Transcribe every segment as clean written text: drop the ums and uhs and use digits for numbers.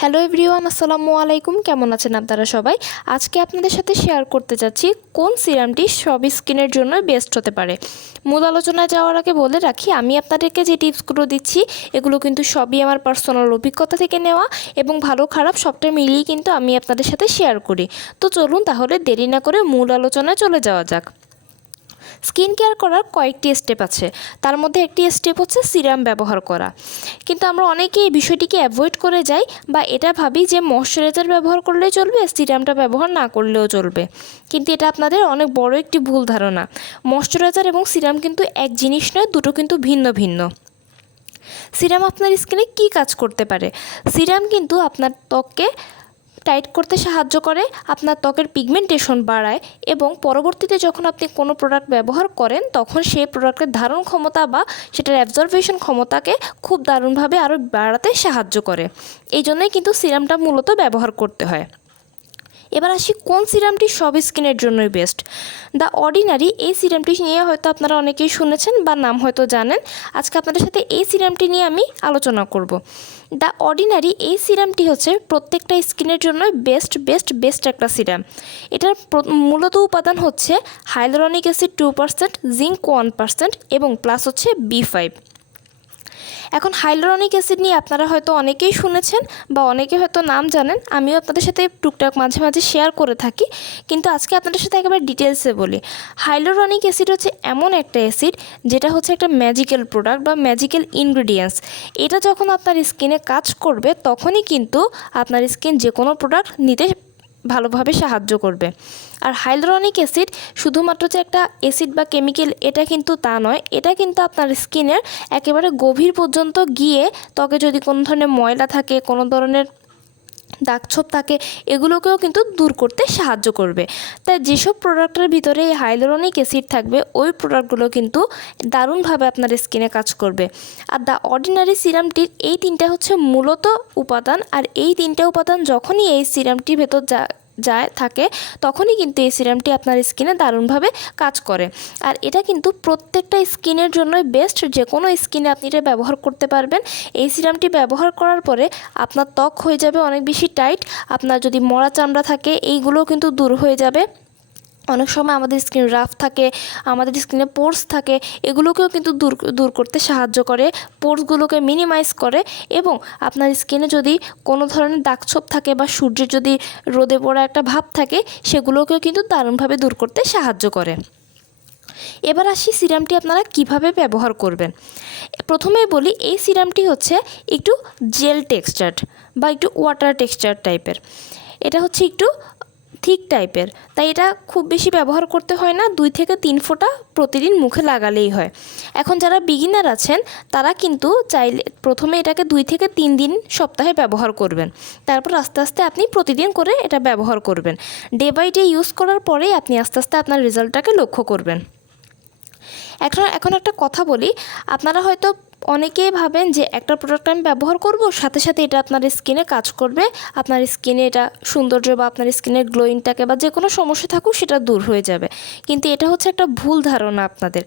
Hello everyone, আসসালামু আলাইকুম। কেমন আছেন আপনারা সবাই? আজকে আপনাদের সাথে শেয়ার করতে যাচ্ছি কোন সিরামটি সব স্কিনের জন্য বেস্ট হতে পারে। মূল আলোচনায় যাওয়ার আগে বলে রাখি, আমি আপনাদেরকে যে টিপসগুলো দিচ্ছি এগুলো কিন্তু সবই আমার পার্সোনাল অভিজ্ঞতা থেকে নেওয়া এবং ভালো খারাপ সবটা মিলিয়ে কিন্তু আমি আপনাদের সাথে শেয়ার করি। তো চলুন তাহলে দেরি না করে মূল আলোচনায় চলে যাওয়া যাক। স্কিন কেয়ার করার কয়েকটি স্টেপ আছে, তার মধ্যে একটি স্টেপ হচ্ছে সিরাম ব্যবহার করা। কিন্তু আমরা অনেকেই এই বিষয়টিকে অ্যাভয়েড করে যাই বা এটা ভাবি যে ময়শ্চারাইজার ব্যবহার করলেই চলবে, সিরামটা ব্যবহার না করলেও চলবে। কিন্তু এটা আপনাদের অনেক বড় একটি ভুল ধারণা। ময়শ্চারাইজার এবং সিরাম কিন্তু এক জিনিস নয়, দুটো কিন্তু ভিন্ন ভিন্ন। সিরাম আপনার স্কিনে কী কাজ করতে পারে? সিরাম কিন্তু আপনার ত্বককে টাইট করতে সাহায্য করে, আপনার ত্বকের পিগমেন্টেশন বাড়ায় এবং পরবর্তীতে যখন আপনি কোনো প্রোডাক্ট ব্যবহার করেন তখন সেই প্রোডাক্টের ধারণ ক্ষমতা বা সেটার অ্যাবজর্বেশন ক্ষমতাকে খুব দারুণভাবে আরও বাড়াতে সাহায্য করে। এই জন্যই কিন্তু সিরামটা মূলত ব্যবহার করতে হয়। এবার আসি কোন সিরামটি সব স্কিনের জন্যই বেস্ট। দ্য অর্ডিনারি এই সিরামটি নিয়ে হয়তো আপনারা অনেকেই শুনেছেন বা নাম হয়তো জানেন। আজকে আপনাদের সাথে এই সিরামটি নিয়ে আমি আলোচনা করব। দ্য অর্ডিনারি এই সিরামটি হচ্ছে প্রত্যেকটা স্কিনের জন্য বেস্ট একটা সিরাম। এটার মূলত উপাদান হচ্ছে হাইলোরনিক অ্যাসিড 2%, জিঙ্ক 1% এবং প্লাস হচ্ছে B5। এখন হাইলোরনিক অ্যাসিড নিয়ে আপনারা হয়তো অনেকেই শুনেছেন বা অনেকে হয়তো নাম জানেন, আমিও আপনাদের সাথে টুকটাক মাঝে মাঝে শেয়ার করে থাকি, কিন্তু আজকে আপনাদের সাথে একেবারে ডিটেলসে বলি। হাইলোরনিক অ্যাসিড হচ্ছে এমন একটা অ্যাসিড যেটা হচ্ছে একটা ম্যাজিক্যাল প্রোডাক্ট বা ম্যাজিক্যাল ইনগ্রিডিয়েন্টস। এটা যখন আপনার স্কিনে কাজ করবে তখনই কিন্তু আপনার স্কিন যে কোনো প্রোডাক্ট নিতে ভালোভাবে সাহায্য করবে। আর হাইলোরনিক অ্যাসিড শুধুমাত্র যে একটা অ্যাসিড বা কেমিক্যাল এটা কিন্তু তা নয়, এটা কিন্তু আপনার স্কিনের একেবারে গভীর পর্যন্ত গিয়ে ত্বকে যদি কোনো ধরনের ময়লা থাকে, কোনো ধরনের দাগছোপ থাকে, এগুলোকেও কিন্তু দূর করতে সাহায্য করবে। তাই যেসব প্রোডাক্টের ভিতরে এই হাইলোরনিক অ্যাসিড থাকবে ওই প্রোডাক্টগুলো কিন্তু দারুণভাবে আপনার স্কিনে কাজ করবে। আর দ্য অর্ডিনারি সিরামটির এই তিনটা হচ্ছে মূলত উপাদান, আর এই তিনটা উপাদান যখনই এই সিরামটির ভেতর থাকে তখনই কিন্তু এই সিরামটি আপনার স্কিনে দারুণভাবে কাজ করে। আর এটা কিন্তু প্রত্যেকটা স্কিনের জন্যই বেস্ট, যে কোনো স্কিনে আপনি এটা ব্যবহার করতে পারবেন। এই সিরামটি ব্যবহার করার পরে আপনার ত্বক হয়ে যাবে অনেক বেশি টাইট, আপনার যদি মরা চামড়া থাকে এইগুলোও কিন্তু দূর হয়ে যাবে। অনেক সময় আমাদের স্কিন রাফ থাকে, আমাদের স্কিনে পোর্স থাকে, এগুলোকেও কিন্তু দূর করতে সাহায্য করে, পোর্সগুলোকে মিনিমাইজ করে। এবং আপনার স্কিনে যদি কোনো ধরনের দাগছোপ থাকে বা সূর্যের যদি রোদে পড়া একটা ভাব থাকে সেগুলোকেও কিন্তু দারুণভাবে দূর করতে সাহায্য করে। এবার আসি সিরামটি আপনারা কিভাবে ব্যবহার করবেন। প্রথমেই বলি, এই সিরামটি হচ্ছে একটু জেল টেক্সচার্ড বা একটু ওয়াটার টেক্সচার টাইপের। এটা হচ্ছে একটু থিক টাইপের, তাই এটা খুব বেশি ব্যবহার করতে হয় না, 2 থেকে 3 ফোঁটা প্রতিদিন মুখে লাগালেই হয়। এখন যারা বিগিনার আছেন তারা কিন্তু চাইলে প্রথমে এটাকে 2 থেকে 3 দিন সপ্তাহে ব্যবহার করবেন, তারপর আস্তে আস্তে আপনি প্রতিদিন করে এটা ব্যবহার করবেন। ডে বাই ডে ইউজ করার পরেই আপনি আস্তে আস্তে আপনার রেজাল্টটাকে লক্ষ্য করবেন। এখন একটা কথা বলি, আপনারা হয়তো অনেকেই ভাবেন যে একটা প্রোডাক্ট আমি ব্যবহার করব সাথে সাথে এটা আপনার স্কিনে কাজ করবে, আপনার স্কিনে এটা সৌন্দর্য বা আপনার স্কিনের গ্লোয়িংটাকে বা যে কোনো সমস্যা থাকুক সেটা দূর হয়ে যাবে। কিন্তু এটা হচ্ছে একটা ভুল ধারণা আপনাদের।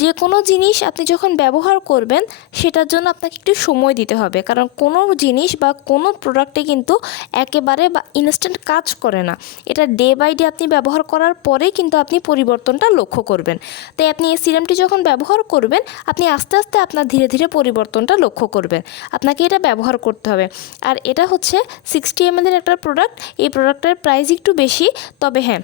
যে কোনো জিনিস আপনি যখন ব্যবহার করবেন সেটার জন্য আপনাকে একটু সময় দিতে হবে, কারণ কোনো জিনিস বা কোনো প্রোডাক্টে কিন্তু একেবারে বা ইনস্ট্যান্ট কাজ করে না। এটা ডে বাই ডে আপনি ব্যবহার করার পরেই কিন্তু আপনি পরিবর্তনটা লক্ষ্য করবেন। তাই আপনি এই সিরামটি যখন ব্যবহার করবেন আপনি আস্তে আস্তে আপনার ধীরে ধীরে পরিবর্তনটা লক্ষ্য করবেন। আপনাকে এটা ব্যবহার করতে হবে। আর এটা হচ্ছে 60 ml একটা প্রোডাক্ট। এই প্রোডাক্টের প্রাইস একটু বেশি, তবে হ্যাঁ,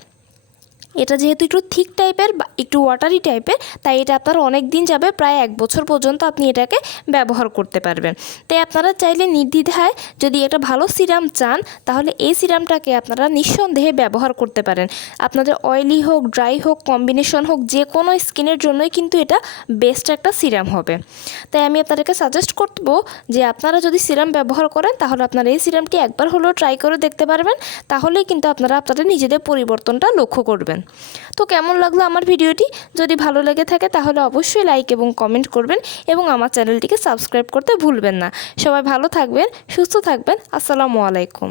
এটা যেহেতু একটু থিক টাইপের বা একটু ওয়াটারি টাইপের, তাই এটা আপনার অনেক দিন যাবে, প্রায় 1 বছর পর্যন্ত আপনি এটাকে ব্যবহার করতে পারবেন। তাই আপনারা চাইলে নির্দ্বিধায় যদি একটা ভালো সিরাম চান তাহলে এই সিরামটাকে আপনারা নিঃসন্দেহে ব্যবহার করতে পারেন। আপনাদের অয়েলি হোক, ড্রাই হোক, কম্বিনেশন হোক, যে কোনো স্কিনের জন্যই কিন্তু এটা বেস্ট একটা সিরাম হবে। তাই আমি আপনাদেরকে সাজেস্ট করব যে আপনারা যদি সিরাম ব্যবহার করেন তাহলে আপনারা এই সিরামটি একবার হলেও ট্রাই করে দেখতে পারবেন, তাহলেই কিন্তু আপনারা আপনাদের নিজেদের পরিবর্তনটা লক্ষ্য করবেন। তো কেমন লাগলো আমার ভিডিওটি? যদি ভালো লেগে থাকে তাহলে অবশ্যই লাইক এবং কমেন্ট করবেন এবং আমার চ্যানেলটিকে সাবস্ক্রাইব করতে ভুলবেন না। সবাই ভালো থাকবেন, সুস্থ থাকবেন। আসসালামু আলাইকুম।